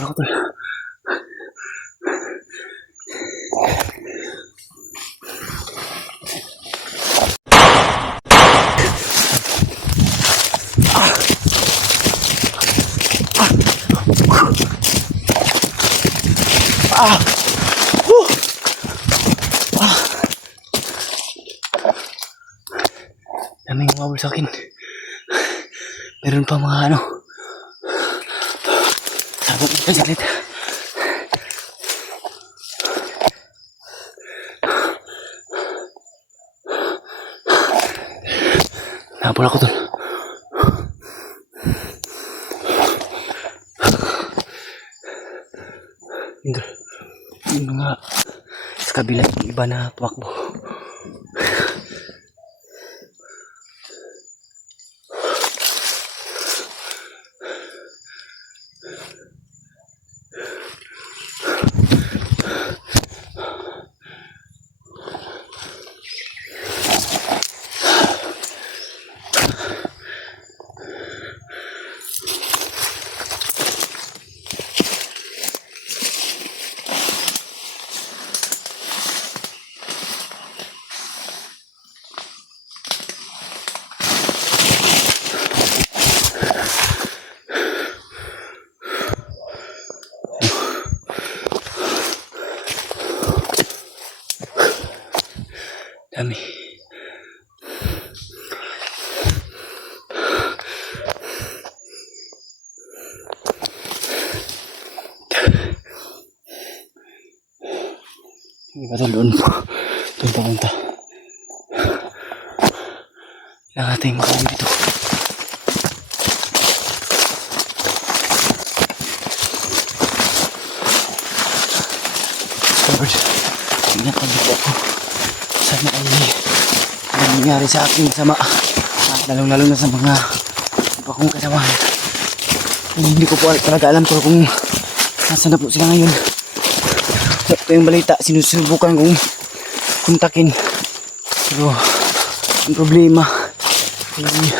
Ako tol. Daming umabol sa akin. Meron pa mga ano. Sabot ito saglit. Nabol ako tol. Yung mga sa kabila yung iba na tumakbo. Dami. Hindi ba doon punta. Kailangan natin makawin dito. Lord, ingat ang dito ako. Sana ay nangyari sa akin masama. Lalo na sa mga iba kong kasamahan. Hindi ko po talaga alam kung nasaan na po sila ngayon. Ito yung balita, sinusubukan kong kontakin. Pero ang problema ay dami.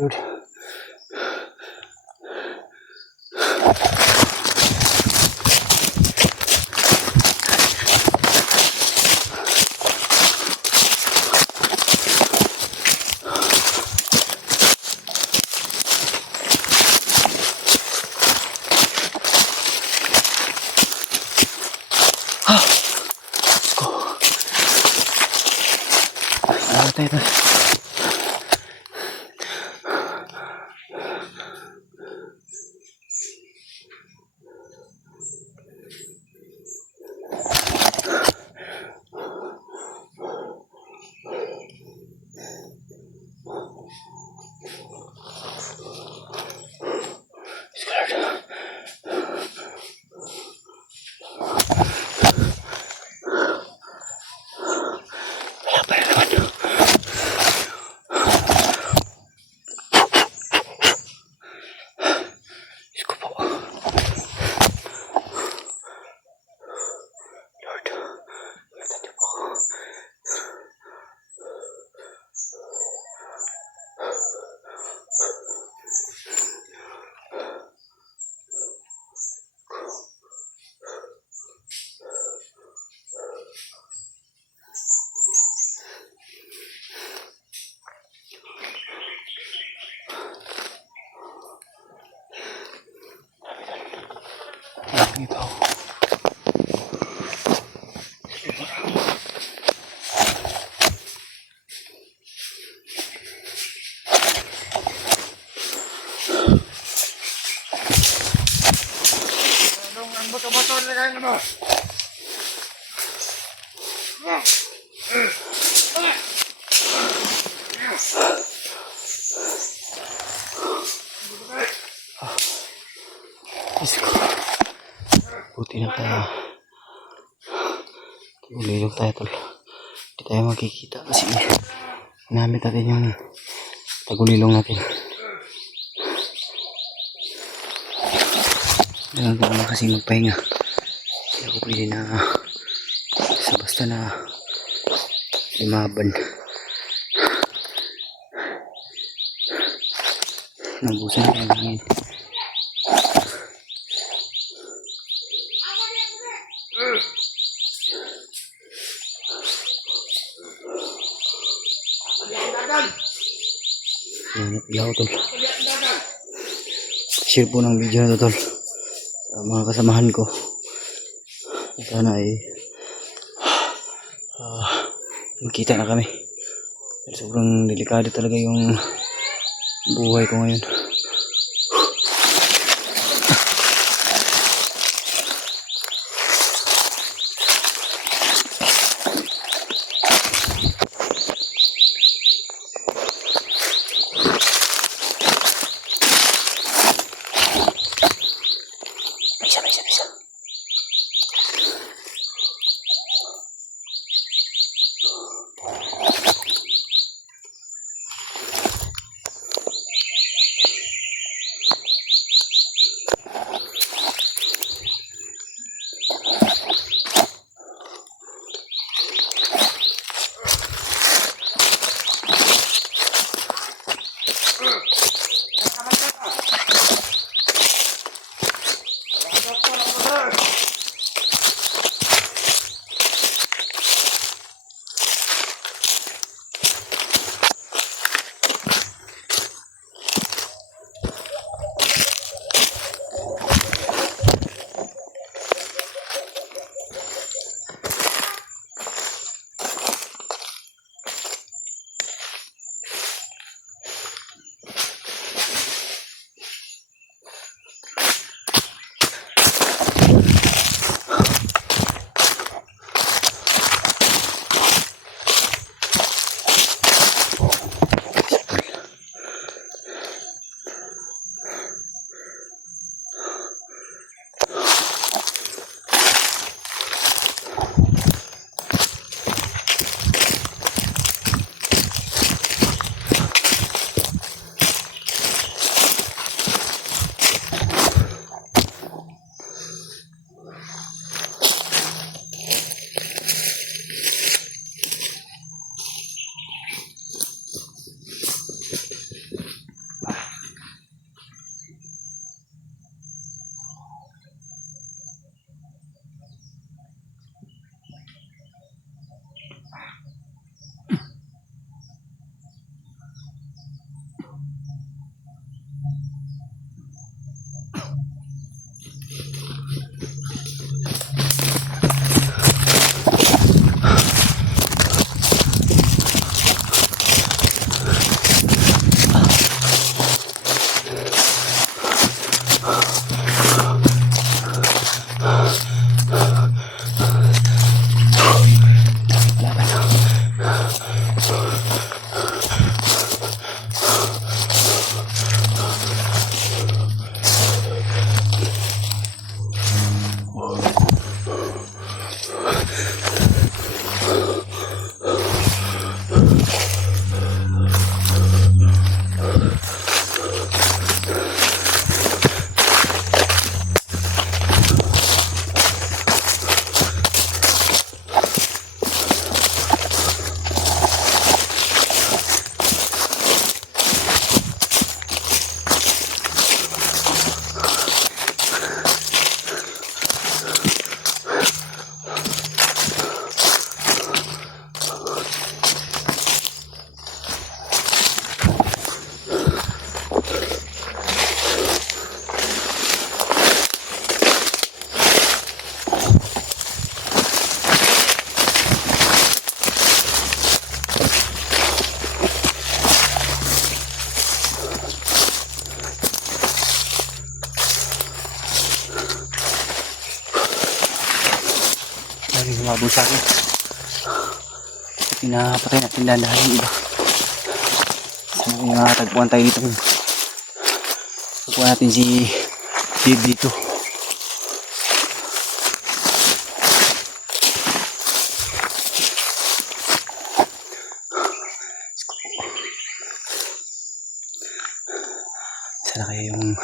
Lord. Let's go. Tayo. Ito. Ang motor-motor na kayo mo. Diyos ko. Buti na kaya. Ulilog tayo tol. Hindi tayo makikita kasi namit natin yung tagulilong natin. Ganun ko naman kasi magpahinga. Hindi ako pwede na basta na limaban. Nabusan ko yung hangin. Yan, napilaw tol. Share po ng video na to tol sa mga kasamahan ko. Sana ay magkita na kami. Sobrang delikado talaga yung buhay ko ngayon. Bisa. Humabol sa akin. Pinapatay natin dahan-dahan yung iba. Sana kung tagpuan tayo dito. Tagpuan natin si Dave dito. Sana kaya yung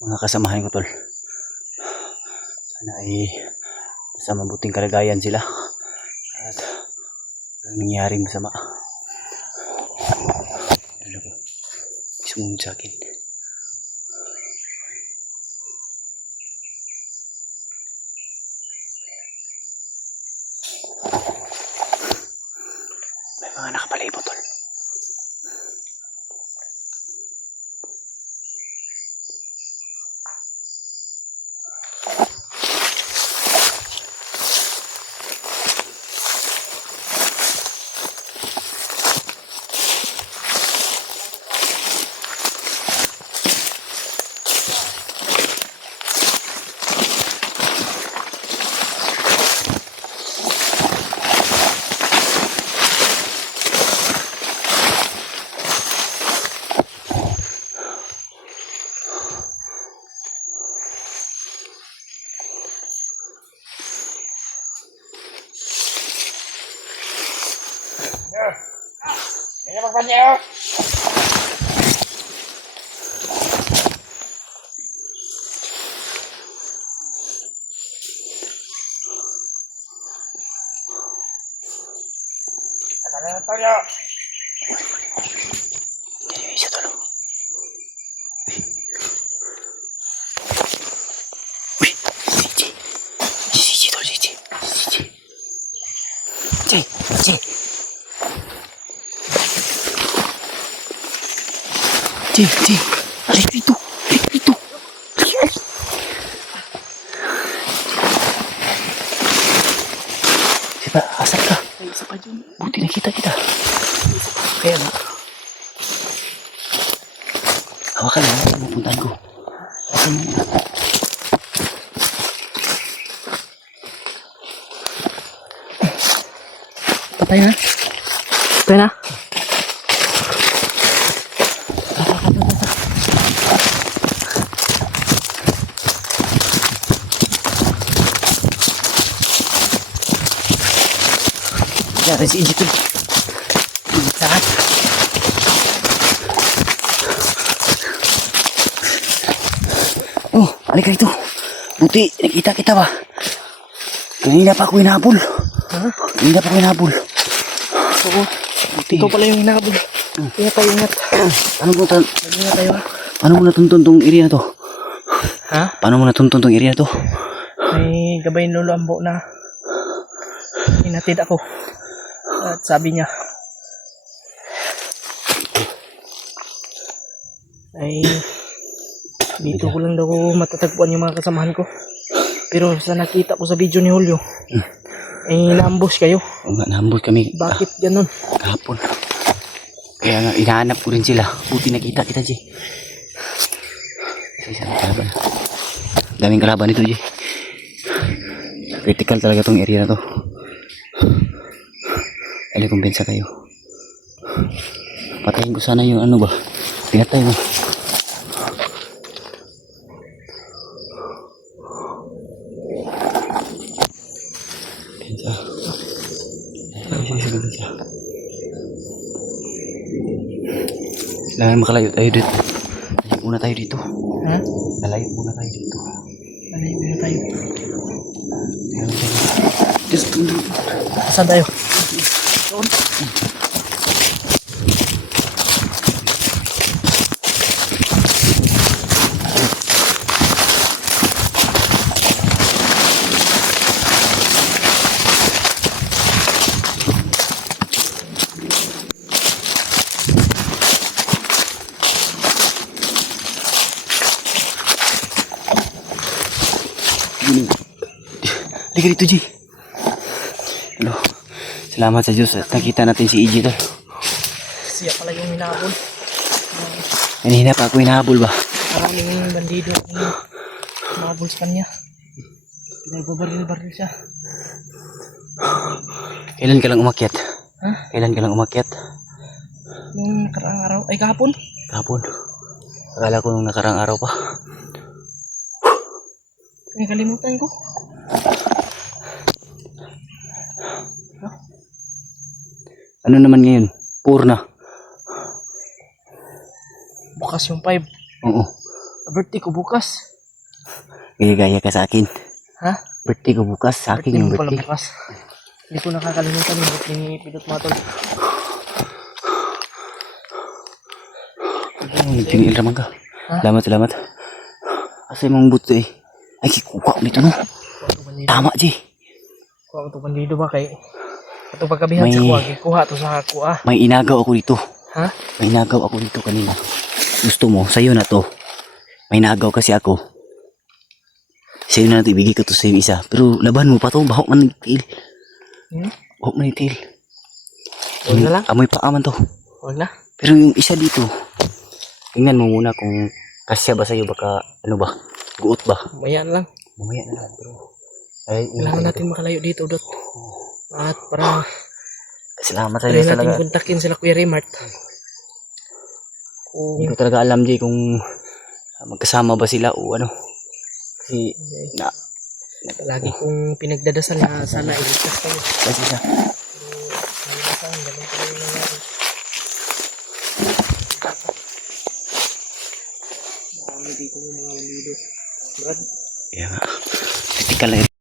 mga kasamahan ko tol. Sana ay sa mabuting kalagayan sila. At walang nangyaring masama. Ano ko? Sumunod sa akin. May mga nakapalibot tol. Ini magpanyo. Ano na tayo? Yan yung isa tol. Uy, si Gigi tol, si Gigi. Gigi, balik dito. Diba, asap ka. May isa pa dyan. Buti nakita kita. Kaya nga. Hawakan mo, pupuntahan ko. Hawakan mo. Patay na. Patay na. Diyan si Gigi tol. Saan? Oh, halika rito. Buti, nakita kita ba? Kanina pa ako hinabol. Ha? Kanina pa ako hinabol. Oo. Buti. Ikaw pala yung hinabol. Kaya tayo ingat. Mag-ingat tayo. Paano mo natuntun tong area na to? Ha? Paano mo natuntun tong area na to? May gabay lolo ambo na hinatid ako. At sabi niya ay dito ko lang daw matatagpuan yung mga kasamahan ko. Pero sa nakita ko sa video ni Julio ay naambush kayo. O nga, naambos kami. Bakit ganun? Kahapon. Kaya nga, inahanap ko rin sila. Buti nakita kita, G. Isa-isa na kalaban. Daming kalaban ito, G. Critical talaga tong area na to. Ay, kumpensa kayo. Patayin ko sana yung ano ba? Pinatay mo. Kumpensa. Kumpensa. Kailangan makalayo tayo dito. Lalayo muna tayo dito. Ha? Lalayo muna tayo dito. Ano na tayo? Just tunduk. Saan tayo? Doon. Liga dito, G. Hello. Salamat sa Diyos at nakita natin si EJ tol. Siya pala yung hinabol. Kanina pa ako hinahabol ba? Maraming bandido ang humabol sa kanya. Pinagbabaril-baril siya. Kailan ka lang umakyat? Ha? Kailan ka lang umakyat? Nung nakaraang araw. Ay, kahapon. Kahapon. Akala ko nung nakarang araw pa. Ay, kalimutan ko. Ano naman ngayon? Purna. Bukas yung 5. Oo. Birthday ko bukas. Gaya ka sa akin. Ha? Birthday ko bukas. Sa akin Birthday yung mo pala birthday. bukas. Hindi ko nakakalimutan yung birthday ni Pidot Matol. Tingin raman ka. Ha? Salamat. Asa mong buto eh. Ay, kukuha ko nito no. Tama, Ji. Kuha ko ito bandido ba kay ito pagkabihan May- sa kuha. Kuha to sa kuha. May inagaw ako dito. Ha? May inagaw ako dito kanina. Gusto mo, sa'yo na to. May inagaw kasi ako. Sa'yo na ito, ibigay ko to sa isa. Pero laban mo pa to, bahok man nagtiil. Bahok man nagtiil. Huwag na lang. Amoy pa aman to. Huwag na. Pero yung isa dito, tingnan mo muna kung kasya ba sa'yo, baka ano ba, guot ba. Mayaan lang. Mamaya na lang, bro. Ay, Kailangan natin makalayo dito, Dot. At para salamat sa try iyo natin talaga. kontakin sila Kuya Raymart. Hindi Kung ko talaga alam, Jay, kung magkasama ba sila o ano. Kasi, lagi kong pinagdadasal na sana iligtas kayo. kasi siya. Ganun pala yung nangyari. Marami dito yung mga bandido. Brad, Kaya nga, kritikal na